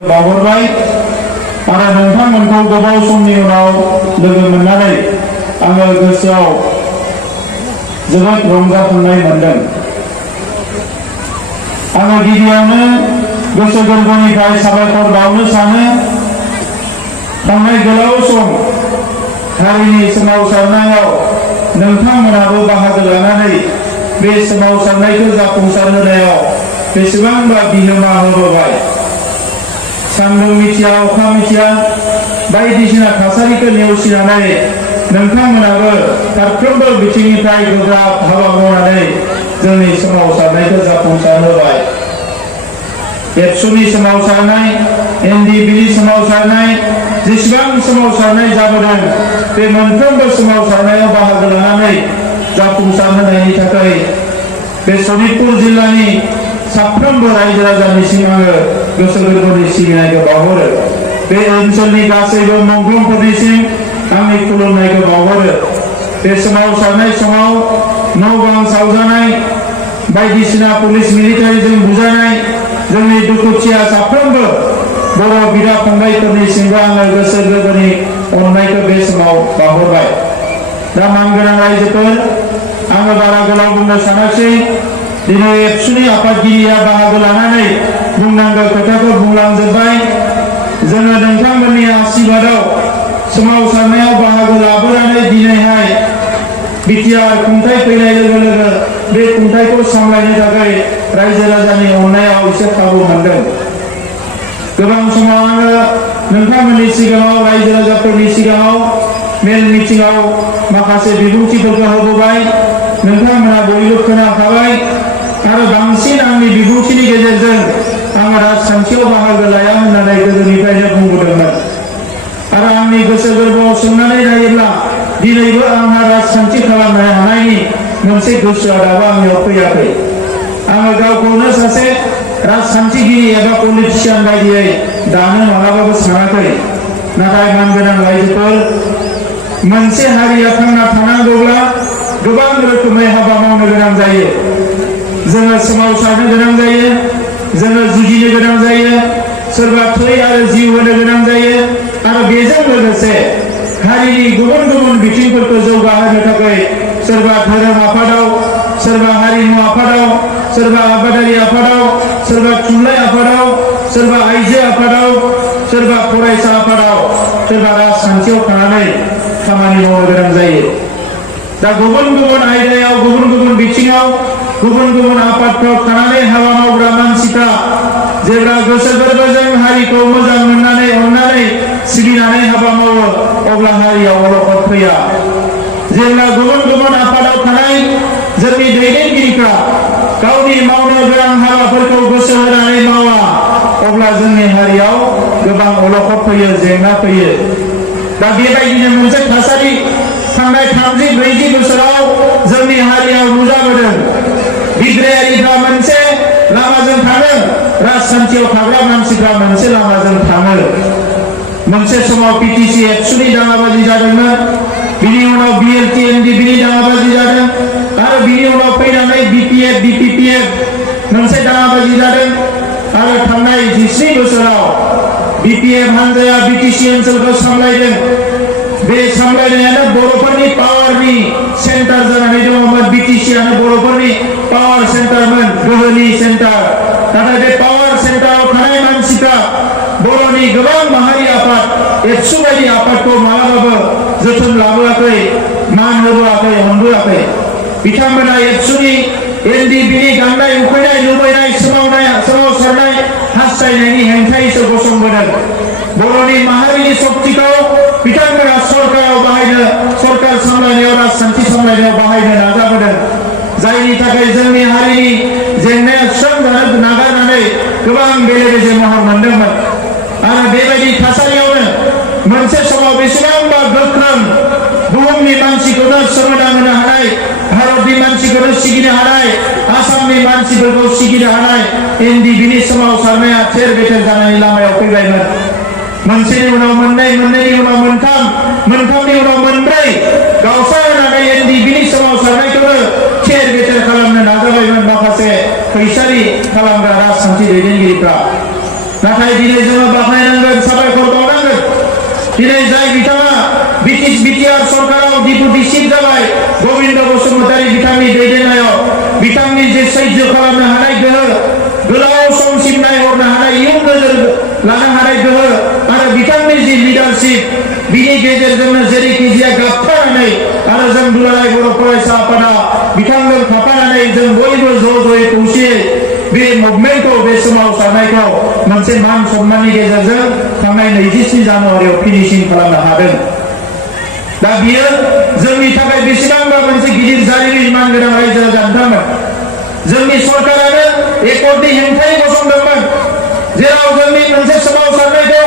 बावहरबाय आरो नोंथांमोनखौ गोबाव समनि उनाव लोगो मोननानै आङो गोसोआव जोबोद रंजाखांनाय मोनदों। आङो गिबियावनो गोसो गोरबोनिफ्राय साबायखर बावनो सानो। थांनाय गोलाव सम हारिनि सोमावसारनायाव नोंथांमोनाबो बाहागो लानानै बे सोमावसारनायखौ जाफुंसार होनायाव बेसेबांबा बिहोमा होबोबाय। सान्दुं मिथिया अखा मिथिया बायदिसिना थासारिखौ नेवसिनानै नोंथांमोनाबो फारफ्रोमबो बिथिंनिफ्राय गोब्राब हाबा मावनानै जोंनि सोमावसारनायखौ जाफुंसार होबाय। एबसुनि सोमावसारनाय, एनडिबिनि सोमावसारनाय, जेसेबां सोमावसारनाय जाबोदों बे मोनफ्रोमबो सोमावसारनायाव बाहागो लानानै जाफुंसार होनायनि थाखाय बे सनितपुर जिल्लानि साफ्रोमबो रायजो राजानिसिम आङो गोसो गोरबोनि सिबिनायखौ बावहरो। बे ओनसोलनि गासैबो मुंख्लंफोरनिसिम आंनि खुलुमनायखौ बावहरो। बे सोमावसारनाय समाव न' बां सावजानाय, बायदिसिना पुलिस मिलिटारिजों बुजानाय जोंनि दुखुथिया साफ्रोमबो बर' बिदा फंबायफोरनिसिमबो आङो गोसो गोरबोनि अननायखौ बे समाव बावहरबाय। दा मानगोनां रायजोफोर, आङो बारा गोलाव बुंनो सानाखिसै। दिनै एबसुनि आफादगिरिया बाहागो लानानै बुंनांगौ खोथाखौ बुंलांजोब्बाय। जोङो नोंथांमोननि आशीर्बादाव सोमावसारनायाव बाहागो लाबोनानै दिनैहाय बिटिआर खुंथाय फैनाय लोगो लोगो बे खुंथायखौ सामलायनो थाखाय रायजो राजानि अननायाव एसे खाबु मोनदों। गोबां समाव आङो नोंथांमोननि सिगाङाव रायजो राजाफोरनि सिगाङाव मेल मिटिंआव माखासे बिबुंथिफोरखौ होबोबाय। नोंथांमोना बयबो खोनाखाबाय आरो बांसिन आंनि बिबुंथिनि गेजेरजों आङो राजखान्थियाव बाहागो लाया होननानै गोदोनिफ्रायनो बुंबोदोंमोन। आरो आंनि गोसो गोरबोआव सोंनानै नायोब्ला दिनैबो आंहा राजखान्थि खालामनो हानायनि मोनसे गोसोआ दाबो आंनियाव फैयाखै। आङो गावखौनो सासे राजखान्थिगिरि एबा पलिटिशियान बायदियै दानो मालाबाबो सानाखै। नाथाय मानगोनां रायजोफोर, मोनसे हारिया थांना थानांगौब्ला गोबां रोखोमै हाबा मावनो गोनां जायो। जोङो सोमावसारनो गोनां जायो, जोङो जुजिनो गोनां जायो, सोरबा थै आरो जिउ होनो गोनां जायो आरो बेजों लोगोसे हारिनि गुबुन गुबुन बिथिंफोरखौ जौगाहोनो थाखाय सोरबा धोरोम आफादाव, सोरबा हारिमु आफादाव, सोरबा आबादारि आफादाव, सोरबा थुनलाइ आफादाव, सोरबा आइजो आफादाव, सोरबा फरायसा आफादाव, सोरबा राजखान्थियाव थानानै खामानि मावनो गोनां जायो। दा गुबुन गुबुन आयदायाव, गुबुन गुबुन बिथिङाव, गुबुन गुबुन आफादफ्राव थानानै हाबा मावग्रा मानसिफ्रा जेब्ला गोसो गोरबोजों हारिखौ मोजां मोननानै अननानै सिबिनानै हाबा मावो अब्ला हारियाव अलखद फैया। जेब्ला गुबुन गुबुन आफादाव थानाय जोंनि दैदेनगिरिफ्रा गावनि मावनो गोनां हाबाफोरखौ गोसो होनानै मावा अब्ला जोंनि हारियाव गोबां अलखद फैयो, जेंना फैयो। दा बेबायदिनो मोनसे थासारि थांनाय 30-40 बोसोराव जोंनि हारियाव नुजाबोदों। बिग्रायारिफ्रा मोनसे लामाजों थाङो, राजखान्थियाव थाग्रा मानसिफ्रा मोनसे लामाजों थाङो। मोनसे समाव पिटिसि एबसुनि दाङाबाजि जादोंमोन, बिनि उनाव बिएलटि एनडिबिनि दाङाबाजि जादों आरो बिनि उनाव फैनानै बिपिएफ बिपिपिएफ मोनसे दाङाबाजि जादों आरो थांनाय 20 बोसोराव बिपिएफ हानजाया बिटिसि ओनसोलखौ सामलायदों। बे सामलायनायानो बर'फोरनि पावारनि सेन्टार जानानै दङमोन। बिटिसिआनो बर'फोरनि पावार सेन्टारमोन, गोहोनि सेन्टार। नाथाय बे पावार सेन्टाराव थानाय मानसिफ्रा बर'नि गोबां माहारि आफाद, एबसु बायदि आफादखौ मालाबाबो जोथोन लाबोआखै, मान होबोआखै, अनबोआखै। बिथांमोना एबसुनि एनडिबिनि गांनाय उखैनाय, लुबैनाय, सोमावसारनाय हास्थायनायनि हेंथायैसो गसंबोदों। बर'नि माहारिनि शक्तिखौ बिथांमोना सरकाराव बाहायनो, सरकार सामलायनायाव, राजखान्थि सामलायनायाव बाहायनो नाजाबोदों। जायनि थाखाय जोंनि हारिनि जेंनाया सुस्रांजानो नागारनानै गोबां बेले बेजे महर मोनदोंमोन। आरो बेबायदि थासारियावनो मोनसे समाव बेसेबांबा गोख्रों बुहुमनि मानसिखौनो सोमोनांहोनो हानाय, भारतनि मानसिखौनो सिगिनो हानाय, आसामनि मानसिफोरखौ सिगिनो हानाय एनडिबिनि सोमावसारनाया थेर बेथेर जानायनि लामायाव फैबायमोन। मोनसेनि उनाव मोननै, मोननैनि उनाव मोनथाम, मोनथामनि उनाव मोनब्रै गावस्रानानै एनडिबिनि सोमावसारनायखौनो थेर बेथेर खालामनो नाजाबायमोन माखासे फैसारि खालामग्रा राजखान्थि दैदेनगिरिफ्रा। नाथाय नाथाय दिनै जोङो बाख्नायनांगोन साबायखर बावनांगोन दिनै जाय बिथाङा बिटिआर सरकाराव डिपुटि चिफ जाबाय गबिन्द बसुमतारी बिथांनि दैदेननायाव बिथांनि जे सैज्य खालामनो हानाय गोहो गोलाव समसिम नायहरनो हानाय इयुन नोजोर लानो हानाय गोहो आरो बिथांनि जि लिडारशिप बिनि गेजेरजोंनो जेरैखि जाया गाबथानानै आरो जों दुलाराय बर' फरायसा आफादा बिथांजों थाफानानै जों बयबो ज'यै खौसेयै बे मुभमेन्टखौ बे सोमावसारनायखौ मोनसे मान सन्माननि गेजेरजों थांनाय 27 जानुवारियाव फिनिशिं खालामनो हादों दा बियो जोंनि थाखाय बेसेबांबा मोनसे गिदिर जारिमिन मान गोनां रायजो राजाफोरमोन जोंनि सरकारानो एकर्डनि हेंथायै गसंदोंमोन जेराव जोंनि मोनसे सोमावसारनायखौ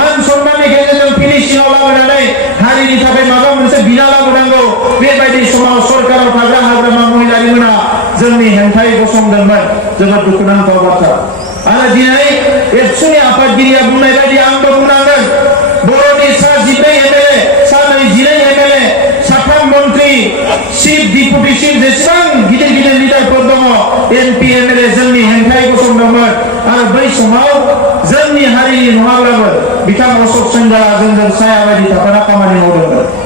मान सन्माननि गेजेरजों फिनिशिंआव लाबोनानै हारिनि थाखाय माबा मोनसे बिना लाबोनांगौ बेबायदि समाव सरकाराव थाग्रा हाग्रामा महिलारिमोना जोंनि हेंथायै गसंदोंमोन जोबोद दुखुनांथाव बाथ्रा आरो दिनै एबसुनि आफादगिरिया बुंनाय बायदि आंबो बुंनांगोन बर'नि सा 12 एमएलए सा 22 एमएलए साथाम मन्त्रि चिफ डिपुटि चिफ जेसेबां गिदिर गिदिर लिडारफोर दङ एमपि एमएलए जोंनि हेंथायै गसंदोंमोन आरो बै समाव जोंनि हारिनि नङाब्लाबो बिथां अशोक सेंगारा जोंजों साया बायदि थाफाना खामानि मावदोंमोन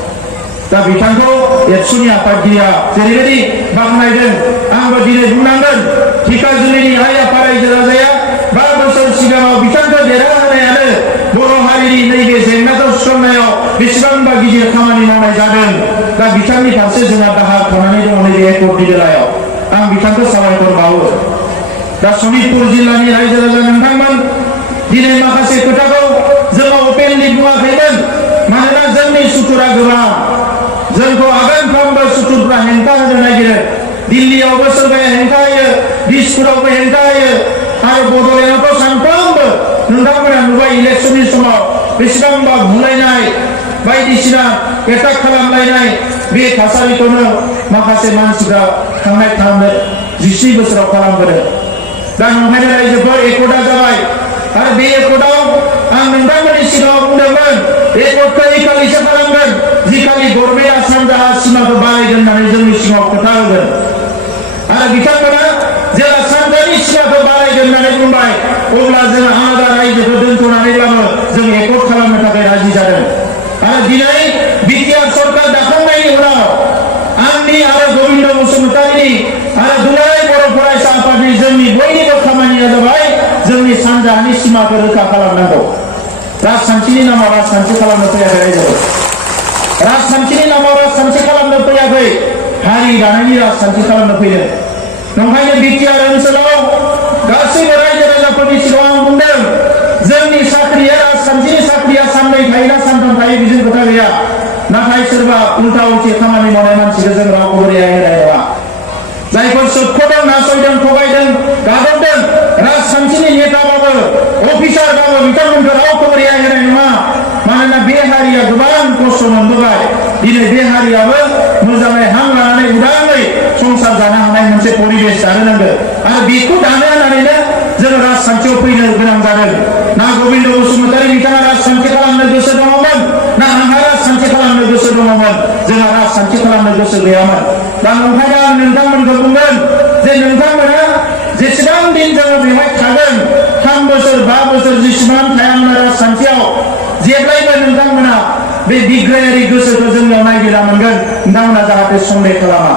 दा बिथांखौ एबसुनि आफादगिरिया जेरैबायदि बाख्नायदों आंबो दिनै बुंनांगोन धिखाजुलिनि आइ आफा रायजो राजाया 5 बोसोर सिगाङाव बिथांखौ देरहाहोनायानो बर' हारिनि नैबे जेंनाखौ सुस्रांनायाव बेसेबांबा गिदिर खामानि मावनाय जादों दा बिथांनि फारसे जोंहा दाहार थानानै दङ नैबे एकर्डनि बेलायाव आं बिथांखौ साबायखर बावो दा सनितपुर जिल्लानि रायजो राजा नोंथांमोन दिनै माखासे खोथाखौ जोङो अपेनलि बुङाखैमोन मानोना जोंनि सुथुरा गोबां जोंखौ आगानफ्रोमबो सुथुरफ्रा हेंथा होनो नागिरो दिल्लीयावबो सोरबाया हेंथा होयो दिसपुरावबो हेंथा होयो आरो बड'लेण्डआवथ' सानफ्रोमबो नोंथांमोना नुबाय इलेक्सननि समाव बेसेबांबा बुलायनाय बायदिसिना एटाक खालामलायनाय बे थासारिखौनो माखासे मानसिफ्रा थांनाय 17 बोसोराव खालामबोदों दा नंखायनो रायजोफोर एकर्डआ जाबाय आरो बे एकर्डआव आं नोंथांमोननि सिगाङाव बुंदोंमोन एकर्डखौ एखालिसो खालामगोन जिखालि गभर्नमेन्टआ सानजा सिमाखौ बारायगोन होननानै जोंनि सिगाङाव खोथा होगोन आरो बिथांमोना जेब्ला सानजानि सिमाखौ बारायगोन होननानै बुंबाय अब्ला जों आलादा रायजोखौ दोनथ'नानैब्लाबो जों एकर्ड खालामनो थाखाय राजि जादों आरो दिनै बिटिआर सरकार दाखांनायनि उनाव आंनि आरो गबिन्द बसुमतारीनि आरो दुलाराय बर' फरायसा आफादनि जोंनि बयनिबो खामानिया जाबाय जोंनि सानजानि सिमाखौ रैखा खालामनांगौ राजखान्थिनि नामाव राजखान्थि खालामनो फैयाखै रायजोफोर राजखान्थिनि नामाव राजखान्थि खालामनो फैयाखै हारि दानायनि राजखान्थि खालामनो फैदों नंखायनो बिटिआर ओनसोलाव गासैबो रायजो राजाफोरनि सिगाङाव आं बुंदों जोंनि साख्रिया राजखान्थिनि साख्रिया साननै थायो ना सानथाम थायो बेजों खोथा गैया नाथाय सोरबा उल्था उल्थि खामानि मावनाय मानसिखौ जों रावखौबो रेहाय होनाय नङा जायफोर सोबख'दों नासयदों थगायदों गादबदों राजखान्थिनि नेताबाबो अफिसारबाबो बिथांमोनखौ रावखौबो रेहाय होनाय नङा मानोना बे हारिया गोबां खस्थ' मोनबोबाय दिनै बे हारियाबो मोजाङै हां लानानै उदाङै संसार जानो हानाय मोनसे परिबेस दानो नांगोन आरो बेखौ दानो होननानैनो जों राजखान्थियाव फैनो गोनां जादों ना गबिन्द बसुमतारी बिथाङा राजखान्थि खालामनो गोसो दङमोन ना आंहा राजखान्थि खालामनो गोसो दङमोन जोंहा राजखान्थि खालामनो गोसो गैयामोन दा ओंखायनो आं नोंथांमोनखौ बुंगोन जे नोंथांमोना जेसेबां दिन जोङो बेवहाय थागोन 3 बोसोर 5 बोसोर जेसेबां थाया मानो राजखान्थियाव जेब्लायबो नोंथांमोना बे बिग्रायारि गोसोखौ जोंनियाव नागिरना मोनगोन नोंथांमोना जाहाथे सन्देह खालामा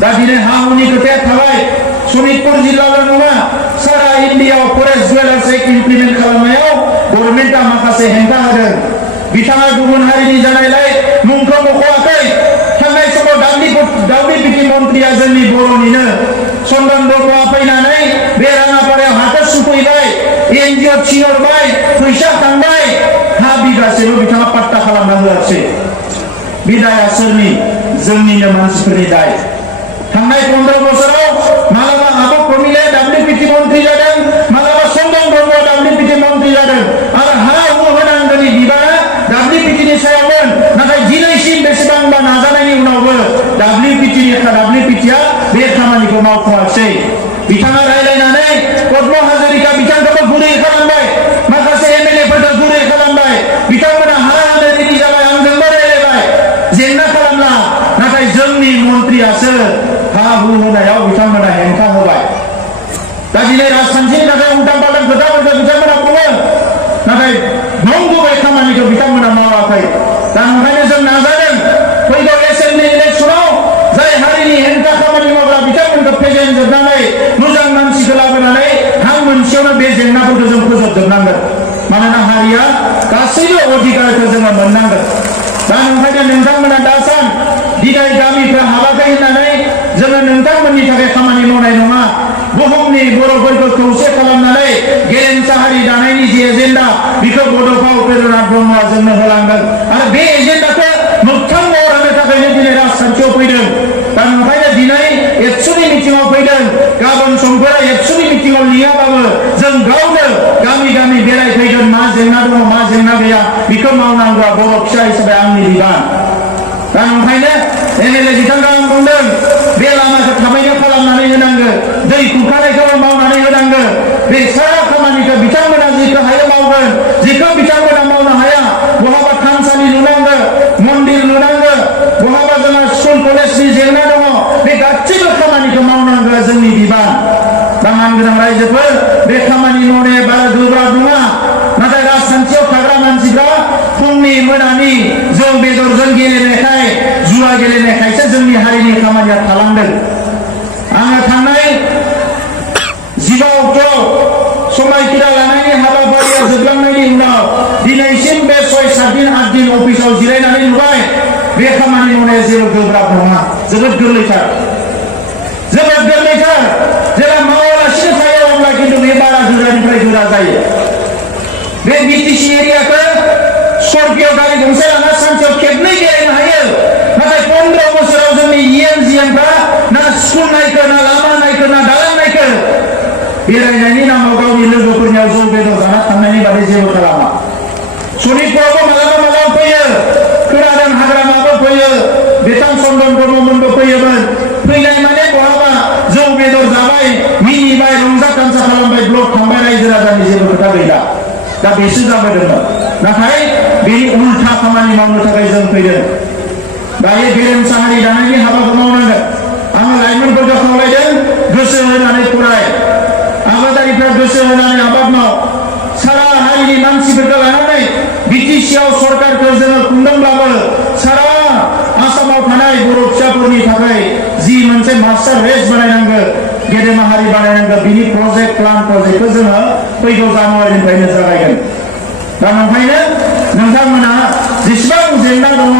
दा दिनै हा हुनि खोथाया थाबाय सनितपुर जिल्लाल' नङा सारा इन्डियायाव फरेस्ट डुवेलार्स एक्ट इमप्लिमेन्ट खालामनायाव गभर्नमेन्टआ माखासे हेंथा होदों बिथाङा गुबुन हारिनि जानायलाय मुंखौ मख'वाखै थांनाय समाव दावदैपिटि मन्त्रिया जोंनि बर'निनो चन्दन बर'आ फैनानै बे राङापारायाव हाखौ सुफैबाय एनजिअ थिनहरबाय फैसा थांबाय हा बिगासेल' बिथाङा पाट्टा खालामना होआसै बे दाया सोरनि जोंनिनो मानसिफोरनि दाय थांनाय 15 बोसोराव मालाबा आबक प्रमिला दावदैपिटि मन्त्रि जादों मालाबा चन्दन बर'आ दावदैपिटि मन्त्रि जादों आरो हा हु होनांगौनि बिबाना दावदैपिटिनि सायावमोन नाथाय दिनैसिम बेसेबांबा नाजानायनि उनावबो दावदैपिटिया बे खामानिखौ मावफुङासै बिथाङा रायलायनानै पद्म हाजरिका बिथांखौबो गुरै खालामबाय माखासे एमएलएफोरखौ गुरै खालामबाय बिथांमोना हा होनो रेडि जाबाय आंजोंबो रायलायबाय जेंना खालामला नाथाय जोंनि मन्त्रियासो हा हु होनायाव बिथांमोना हेंथा होबाय दा दिनै राजखान्थि नाथाय नंगुबै खामानिखौ बिथांमोना मावाखै दा ओंखायनो जों नाजादों फैगौ एसेम्बलि इलेक्सनाव जाय हारिनि हेंथा खामानि मावग्रा बिथांमोनखौ फेजेनजोबनानै मोजां मानसिखौ लाबोनानै हां मोनसेयावनो बे जेंनाफोरखौ जों फोजोबजोबनांगोन मानोना हारिया गासैबो अधिकारखौ जोङो मोननांगोन दा ओंखायनो नोंथांमोना दासान दिनै गामिफ्रा हाबाखै होननानै जोङो नोंथांमोननि थाखाय खामानि मावनाय नङा बुहुमनि बर'फोरखौ खौसे खालामनानै गेरेमसा हारि दानायनि जे एजेन्डा बेखौ बड'फा उपेन्द्रनाथ ब्रह्मआ जोंनो होलांदों आरो बे एजेन्डाखौ मोगथां महर होनो थाखायनो दिनै राजखान्थियाव फैदों दा ओंखायनो दिनै एबसुनि मिटिङाव फैदों गाबोन समफोरा एबसुनि मिटिङाव लिङाबाबो जों गावनो गामि गामि बेरायफैगोन मा जेंना दङ मा जेंना गैया बेखौ मावनांगौआ बर' फिसा हिसाबै आंनि बिबान दा ओंखायनो एमएलए बिथांखौ आं बुंदों बे लामाखौ थाबैनो खालामनानै होनांगौ दै खुरखानायखौ मावनानै होनांगौ बे सारा खामानिखौ बिथांमोना जेखौ हायो मावगोन जेखौ बिथांमोना मावनो हाया बहाबा थानसालि लुनांगौ मन्दिर लुनांगौ बहाबा जोंहा स्कुल कलेजनि जेंना दङ बे गासैबो खामानिखौ मावनांगौ जोंनि बिबान दा मानगोनां रायजोफोर बे खामानि मावनाया बारा गोब्राब नङा नाथाय राजखान्थियाव थाग्रा मानसिफ्रा फुंनि मोनानि जौ बेदरजों गेलेनायखाय जुवा गेलेनायखायसो जोंनि हारिनि खामानिया थालांदों आङो थांनाय 15 अक्ट'आव समायखिरा लानायनि हाबाफारिया जोबलांनायनि उनाव दिनैसिम बे 6-7 दिन 8 दिन अफिसाव जिरायनानै नुबाय बे खामानि मावनाया जेबो गोब्राब नङा जोबोद गोरलैथार जेब्ला मावालासिनो थायो अब्ला खिन्थु बे बारा गोरानिफ्राय गोरा जायो बे बिटिसि एरियाखौ स्कर्पिय' गारि गंसे लाना सानसेयाव खेबनै बेरायनो हायो नाथाय 15 बोसोराव जोंनि इएमजिएमफ्रा ना स्कुल नायखो ना लामा नायखो ना दालां नायखो बेरायनायनि नामाव गावनि लोगोफोरनियाव जौ बेदर जाना थांनायनि बादै जेबो खालामा सनितपुरावबो मालाबा फैयो खोनादों हाग्रामाबो फैयो बिथां चन्दन ब्रह्ममोनबो फैयोमोन फैनाय माने बहाबा जौ बेदर जाबाय मिनिबाय रंजा तामसा खालामबाय ब्लक थांबाय रायजो राजानि जेबो खोथा गैला दा बेसो जाबोदोंमोन नाथाय बेनि उल्था खामानि मावनो थाखाय जों फैदों दायो गेरेमसा हारि दानायनि हाबाखौ मावनांगोन आङो लाइमोनफोरखौ खावलायदों गोसो होनानै फराय आबादारिफ्रा गोसो होनानै आबाद माव सारा हारिनि मानसिफोरखौ लानानै बिटिसिआव सरकारखौ जोङो खुंदोंब्लाबो सारा आसामाव थानाय बर' फिसाफोरनि थाखाय जि मोनसे मास्टार रेस बानायनांगौ गेदेमा हारि बानायनांगौ बिनि प्रजेक्टखौ जोङो फैगौ जानुवारिनिफ्रायनो जागायगोन दा ओंखायनो नोंथांमोना जेसेबां जेंना दङ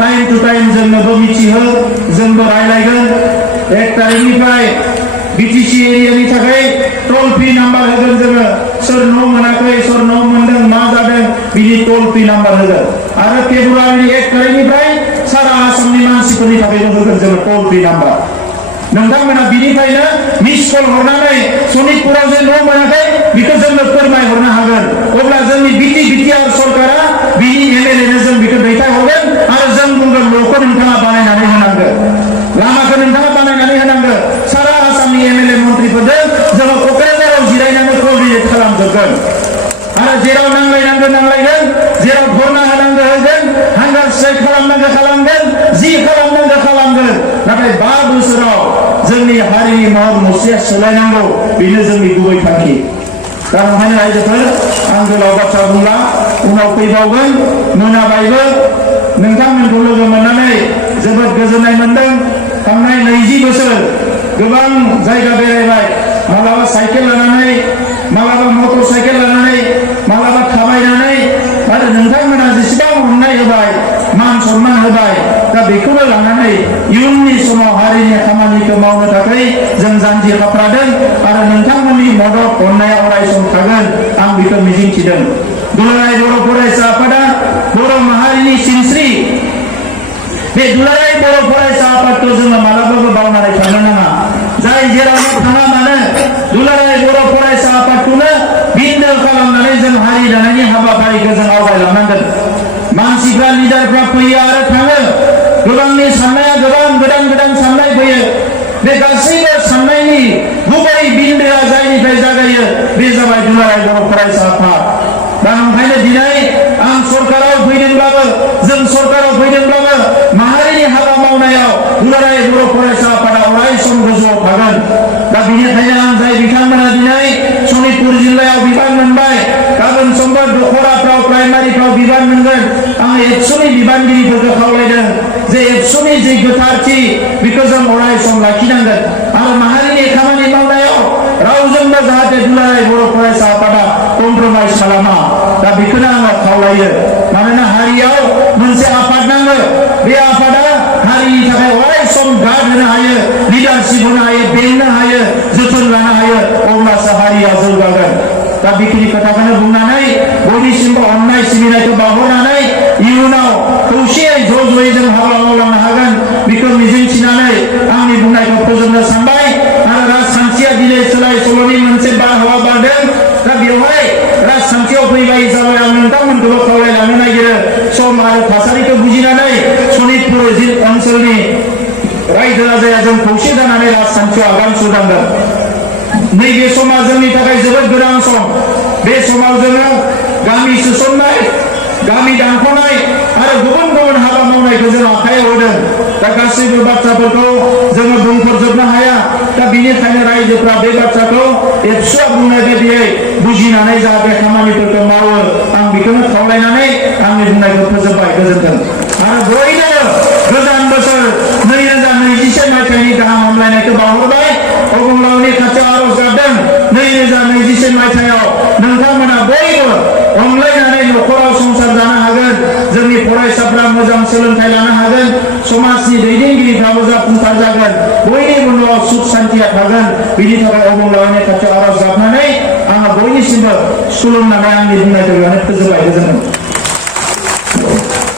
टाइम टु टाइम जोंनोबो मिथिहो जोंबो रायलायगोन 1 तारिखनिफ्राय बिटिसि एरियानि थाखाय टल फ्रि नाम्बार होगोन जोङो सोर न' मोनाखै सोर न' मोनदों मा जादों बिनि टल फ्रि नाम्बार होगोन आरो फेब्रुवारिनि 1 तारिखनिफ्राय सारा आसामनि मानसिफोरनि थाखायबो होगोन जोङो टल फ्रि नाम्बार नोंथांमोना बिनिफ्रायनो मिस कल हरनानै सनितपुराव जे न' मोनाखै बेखौ जोंनो फोरमायहरनो हागोन अब्ला जोंनि बिटिआर सरकारा बिनि एमएलएनो जों बेखौ दैथायहरगोन आरो जों बुंगोन न'खौ नोंथाङा बानायनानै होनांगोन लामाखौ नोंथाङा बानायनानै होनांगोन सारा आसामनि एमएलए मन्थ्रिफोरजों जोङो क'क्राझाराव जिरायनानै क'र्डिनेट खालामजोबगोन आरो जेराव नांलायगोन जेराव धरना होनांगौ होगोन हांगार स्ट्राइक खालामगोन जि खालामनांगौ खालामगोन नाथाय 5 बोसोराव जोंनि हारिनि महर मुस्रिया सोलायनांगौ बेनो जोंनि गुबै थांखि दा ओंखायनो रायजोफोर आं गोलाव बाथ्रा बुंला उनाव फैबावगोन मोनाबायबो नोंथांमोनखौ लोगो मोननानै जोबोद गोजोननाय मोनदों थांनाय 20 बोसोर गोबां जायगा बेरायबाय मालाबा साइकेल लानानै मालाबा मटर साइकेल लानानै मालाबा थाबायनानै आरो नोंथांमोना जेसेबां अननाय होबाय मान सन्मान होबाय दा बेखौनो लानानै इयुननि समाव हारिनि खामानिखौ मावनो थाखाय जों जानजि खाफ्रादों आरो नोंथांमोननि मदद अननाया अरायसम थागोन आं बेखौ मिजिंथिदों दुलाराय बर' फरायसा आफादा बर' माहारिनि सिनस्रि बे दुलाराय बर' फरायसा आफादखौ जोङो मालाबाबो बावनानै थानो नाङा जाय जेरावनो थाङा मानो दुलाराय बर' फरायसा आफादखौनो बिन्दो खालामनानै जों हारि दानायनि हाबाफारिखौ जों आवगायलांनांगोन मानसिफ्रा लिडारफ्रा फैयो आरो थाङो गोबांनि साननाया गोदान साननाय फैयो बे गासैबो साननायनि गुबै बिन्दोआ जायनिफ्राय जागायो बे जाबाय दुलाराय बर' फरायसा आफाद दा ओंखायनो दिनै आं सरकाराव फैदोंब्लाबो माहारिनि हाबा मावनायाव दुलाराय बर' फरायसा आफादा अरायसम गोजौआव थागोन दा बेनिखायनो आं जाय बिथांमोना दिनै सनितपुर जिल्लायाव बिबान मोनबाय गाबोन समफोर दखराफ्राव प्राइमारिफ्राव बिबान मोनगोन आं एबसुनि बिबानगिरिफोरखौ खावलायदों जे एबसुनि जे गोथारथि बेखौ जों अराय सम लाखिनांगोन आरो माहारिनि खामानि मावनायाव रावजोंबो जाहाथे दुलाराय बर' फरायसा आफादा कमप्रमाइज खालामा दा बेखौनो आङो खावलायो मानोना हारियाव मोनसे आफाद नाङो बे आफादा हारिनि थाखाय अराय सम गार्ड होनो हायो लिडारशिप होनो हायो बेंनो हायो जोथोन लानो हायो अब्लासो हारिया जौगागोन दा बेखिनि खोथाखौनो बुंनानै बयनिसिमबो अननाय सिबिनायखौ बावहरनानै इयुनाव खौसेयै ज'यै जों हाबा मावलांनो हागोन बेखौ मिजिंथिनानै आंनि बुंनायखौ फोजोबनो सानबाय आरो राजखान्थिया दिनै सोलाय सोल'नि मोनसे बारहावा बारदों दा बेवहाय राजखान्थियाव फैबाय हिसाबै आं नोंथांमोनखौबो खावलायलांनो नागिरो सम आरो थासारिखौ बुजिनानै सनितपुर ओनसोलनि रायजो राजाया जों खौसे जानानै राजखान्थियाव आगान सुरनांगोन नैबे समा जोंनि थाखाय जोबोद गोनां सम बे समाव जोङो गामि सोसननाय गामि दानख'नाय आरो गुबुन गुबुन हाबा मावनायखौ जों आखायाव होदों दा गासैबो बाथ्राफोरखौ जोङो बुंफोरजोबनो हाया दा बेनिखायनो रायजोफ्रा बे बाथ्राखौ एबसुआ बुंनाय बायदियै बुजिनानै जाहाथे खामानिफोरखौ मावो आं बेखौनो खावलायनानै आंनि बुंनायखौ फोजोबबाय गोजोन्थों आरो बयनोबो गोदान बोसोर 2021 मायथाइनि गाहाम हामलायनायखौ बावहरबाय अबंलावनि खाथियाव आरज गाबदों 2021 मायथाइयाव नोंथांमोना बयबो अनलायनानै न'खराव संसार जानो हागोन जोंनि फरायसाफ्रा मोजां सोलोंथाइ लानो हागोन समाजनि दैदेनगिरिफ्राबो जाफुंसार जागोन बयनिबो न'आव सुख सान्थिया थागोन बिनि थाखाय अबंलावनि खाथियाव आरज गाबनानै आंहा बयनिसिमबो खुलुमनानै आंनि बुंनायखौ बेयावनो फोजोबबाय गोजोन्थों।